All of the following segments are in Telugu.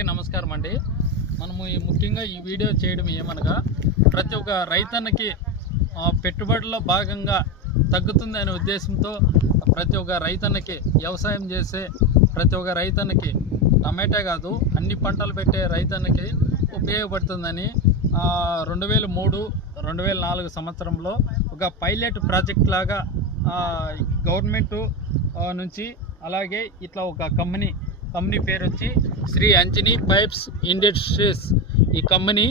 అందరికీ నమస్కారం అండి. మనము ఈ ముఖ్యంగా ఈ వీడియో చేయడం ఏమనగా ప్రతి ఒక్క రైతన్నకి ఆ, పెట్టుబడిలో భాగంగా తగ్గుతుంది అనే ఉద్దేశంతో ప్రతి ఒక్క రైతన్నకి వ్యవసాయం చేసే ప్రతి ఒక్క రైతన్నకి టమాటా కాదు అన్ని పంటలు పెట్టే రైతన్నకి ఉపయోగపడుతుందని రెండు వేల మూడు రెండు వేల నాలుగు సంవత్సరంలో ఒక పైలట్ ప్రాజెక్ట్ లాగా గవర్నమెంటు గవర్నమెంట్ నుంచి అలాగే ఇట్లా ఒక కంపెనీ కంపెనీ పేరు వచ్చి శ్రీ అంజనీ పైప్స్ ఇండస్ట్రీస్. ఈ కంపెనీ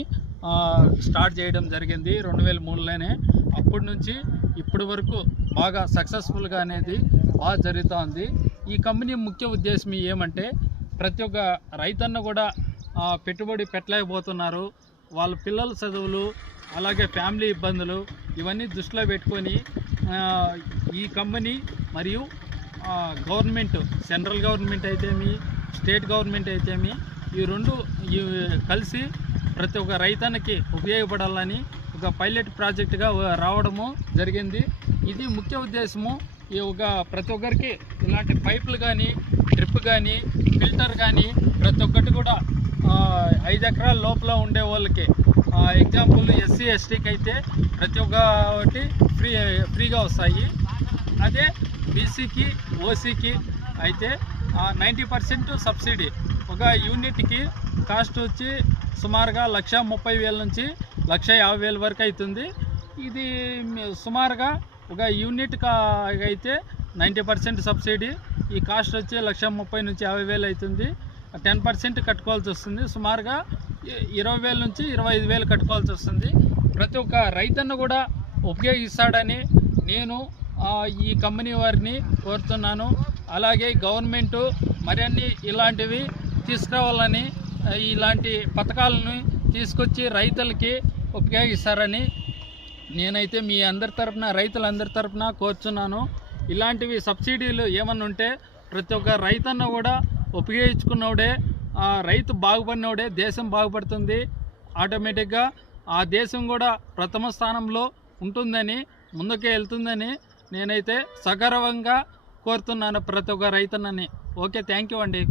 స్టార్ట్ చేయడం జరిగింది రెండు వేల మూడులోనే. అప్పటి నుంచి ఇప్పటి వరకు బాగా సక్సెస్ఫుల్గా అనేది బాగా జరుగుతూ ఉంది ఈ కంపెనీ ముఖ్య ఉద్దేశం ఏమంటే ప్రతి ఒక్క రైతన్న కూడా పెట్టుబడి పెట్టలేకపోతున్నారు. వాళ్ళ పిల్లల చదువులు అలాగే ఫ్యామిలీ ఇబ్బందులు ఇవన్నీ దృష్టిలో పెట్టుకొని ఈ కంపెనీ మరియు గవర్నమెంట్ సెంట్రల్ గవర్నమెంట్ అయితేమి స్టేట్ గవర్నమెంట్ అయితేమి ఈ రెండు కలిసి ప్రతి ఒక్క రైతానికి ఉపయోగపడాలని ఒక పైలట్ ప్రాజెక్టుగా రావడము జరిగింది. ఇది ముఖ్య ఉద్దేశము. ఈ ఒక ప్రతి ఒక్కరికి ఇలాంటి పైపులు కానీ డ్రిప్ కానీ ఫిల్టర్ కానీ ప్రతి ఒక్కటి కూడా ఐదు ఎకరాల లోపల ఉండే వాళ్ళకి ఎగ్జాంపుల్ ఎస్సీ ఎస్టీకి అయితే ప్రతి ఒక్కటి ఫ్రీ ఫ్రీగా వస్తాయి. అదే బీసీకి ఓసీకి అయితే నైంటీ పర్సెంట్ సబ్సిడీ. ఒక యూనిట్కి కాస్ట్ వచ్చి సుమారుగా లక్ష ముప్పై వేల నుంచి లక్ష యాభై వేల వరకు అవుతుంది. ఇది సుమారుగా ఒక యూనిట్ కా అయితే నైంటీ పర్సెంట్ సబ్సిడీ. ఈ కాస్ట్ వచ్చి లక్ష ముప్పై నుంచి యాభై వేలు అవుతుంది. టెన్ పర్సెంట్ కట్టుకోవాల్సి వస్తుంది. సుమారుగా ఇరవై వేల నుంచి ఇరవై ఐదు వేలు కట్టుకోవాల్సి వస్తుంది. ప్రతి ఒక్క రైతన్న కూడా ఉపయోగిస్తాడని నేను ఈ కంపెనీ వారిని కోరుతున్నాను. అలాగే గవర్నమెంటు మరిన్ని ఇలాంటివి తీసుకురావాలని ఇలాంటి పథకాలను తీసుకొచ్చి రైతులకి ఉపయోగిస్తారని నేనైతే మీ అందరి తరఫున రైతులందరి తరఫున కోరుచున్నాను. ఇలాంటివి సబ్సిడీలు ఏమన్నా ఉంటే ప్రతి ఒక్క రైతన్న కూడా ఉపయోగించుకున్నోడే ఆ రైతు బాగుపడినోడే దేశం బాగుపడుతుంది. ఆటోమేటిక్గా ఆ దేశం కూడా ప్రథమ స్థానంలో ఉంటుందని ముందుకే వెళ్తుందని నేనైతే సగర్వంగా కోరుతున్నాను ప్రతి ఒక్క రైతన్నని ఓకే థ్యాంక్ యూ అండి.